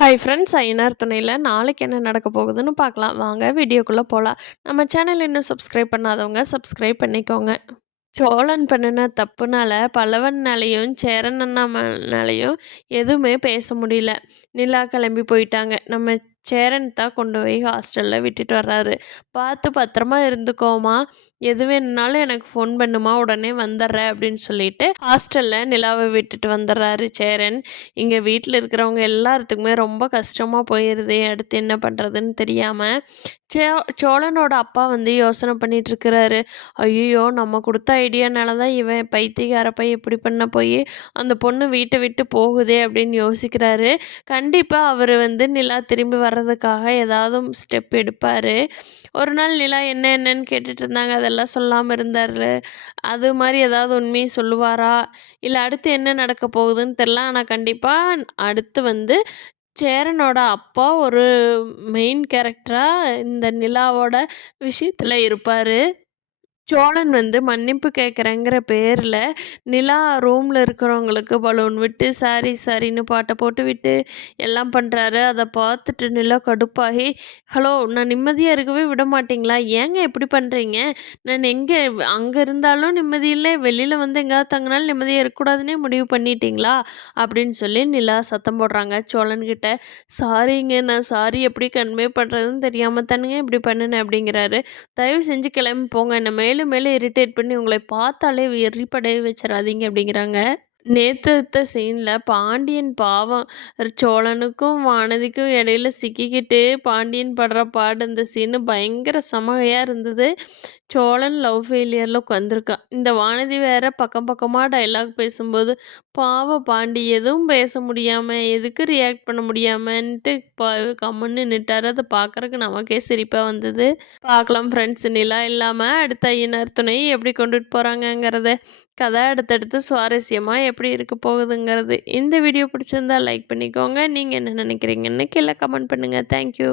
Hi friends, Ayyanar துணையில நாளைக்கு என்ன நடக்க போகுதுன்னு பார்க்கலாம். வாங்க வீடியோக்குள்ள போலாம். நம்ம சேனல் இன்னும் சப்ஸ்கிரைப் பண்ணாதவங்க சப்ஸ்கிரைப் பண்ணிக்கோங்க. சோழன் பண்ணுன தப்புனால பல்லவன்னாலயும் சேரன் அண்ணாமலையும் எதுவுமே பேச முடியல. நிலா கிளம்பி போயிட்டாங்க. நம்ம சேரன் தான் கொண்டு போய் ஹாஸ்டலில் விட்டுட்டு வர்றாரு. பார்த்து பத்திரமா இருந்துக்கோமா, எது வேணுனாலும் எனக்கு ஃபோன் பண்ணுமா, உடனே வந்துடுறேன் அப்படின்னு சொல்லிட்டு ஹாஸ்டலில் நிலாவை விட்டுட்டு வந்துடுறாரு சேரன். இங்கே வீட்டில் இருக்கிறவங்க எல்லாத்துக்குமே ரொம்ப கஷ்டமாக போயிடுது. அடுத்து என்ன பண்ணுறதுன்னு தெரியாமல் சே சோழனோட அப்பா வந்து யோசனை பண்ணிட்டு இருக்கிறாரு. ஐயோ, நம்ம கொடுத்த ஐடியானால தான் இவன் பைத்தியக்கார பையன் இப்படி பண்ண போய் அந்த பொண்ணு வீட்டை விட்டு போகுதே அப்படின்னு யோசிக்கிறாரு. கண்டிப்பாக அவர் வந்து நிலா திரும்பி வர்றதுக்காக ஏதாவது ஸ்டெப் எடுப்பார். ஒரு நாள் நிலா என்னன்னு கேட்டுட்டு இருந்தாங்க. அதெல்லாம் சொல்லாமல் இருந்தார். அது மாதிரி ஏதாவது உண்மையை சொல்லுவாரா, இல்லை அடுத்து என்ன நடக்க போகுதுன்னு தெரில. ஆனால் கண்டிப்பாக அடுத்து வந்து சேரனோட அப்பா ஒரு மெயின் கேரக்டராக இந்த நிலாவோட விஷயத்தில் இருப்பார். சோழன் வந்து மன்னிப்பு கேட்குறேங்கிற பேரில் நிலா ரூமில் இருக்கிறவங்களுக்கு பலூன் விட்டு சாரி சாரின்னு பாட்டை போட்டு விட்டு எல்லாம் பண்ணுறாரு. அதை பார்த்துட்டு நிலா கடுப்பாகி, ஹலோ, நான் நிம்மதியாக இருக்கவே விட மாட்டிங்களா, ஏங்க எப்படி பண்ணுறீங்க, நான் எங்கே அங்கே இருந்தாலும் நிம்மதி இல்லை, வெளியில் வந்து எங்கேயாவது தங்கினாலும் நிம்மதியாக இருக்கக்கூடாதுன்னே முடிவு பண்ணிட்டீங்களா அப்படின்னு சொல்லி நிலா சத்தம் போடுறாங்க சோழன்கிட்ட. சாரிங்க, நான் சாரி எப்படி கன்வே பண்ணுறதுன்னு தெரியாமல் தானுங்க இப்படி பண்ணினேன் அப்படிங்கிறாரு. தயவு செஞ்சு கிளம்பி போங்க, என்னை மேலும் மேலும் இரிட்டேட் பண்ணி உங்களை பார்த்தாலே எரிப்படைய வச்சிடாதீங்க அப்படிங்கிறாங்க. நேற்று எடுத்த சீனில் பாண்டியன் பாவம் சோழனுக்கும் வானதிக்கும் இடையில சிக்கிக்கிட்டு பாண்டியன் படுற பாடு, அந்த சீனு பயங்கர செமையாக இருந்தது. சோழன் லவ் ஃபெயிலியரில் உட்காந்துருக்கான். இந்த வானதி வேற பக்கம் பக்கமாக டைலாக் பேசும்போது பாவம் பாண்டி எதுவும் பேச முடியாமல் எதுக்கு ரியாக்ட் பண்ண முடியாமன்ட்டு கம்முன்னு நின்னுட்டாரு. அதை பார்க்குறக்கு நமக்கே சிரிப்பாக வந்தது. பார்க்கலாம் ஃப்ரெண்ட்ஸ், நிலா இல்லாமல் அடுத்த ஐயனார் துணை எப்படி கொண்டுட்டு போகிறாங்கங்கிறத, கதை அடுத்தடுத்து சுவாரஸ்யமாக எப்படி இருக்க போகுதுங்கிறது. இந்த வீடியோ பிடிச்சிருந்தா லைக் பண்ணிக்கோங்க. நீங்கள் என்ன நினைக்கிறீங்கன்னு கீழே கமெண்ட் பண்ணுங்கள். தேங்க்யூ.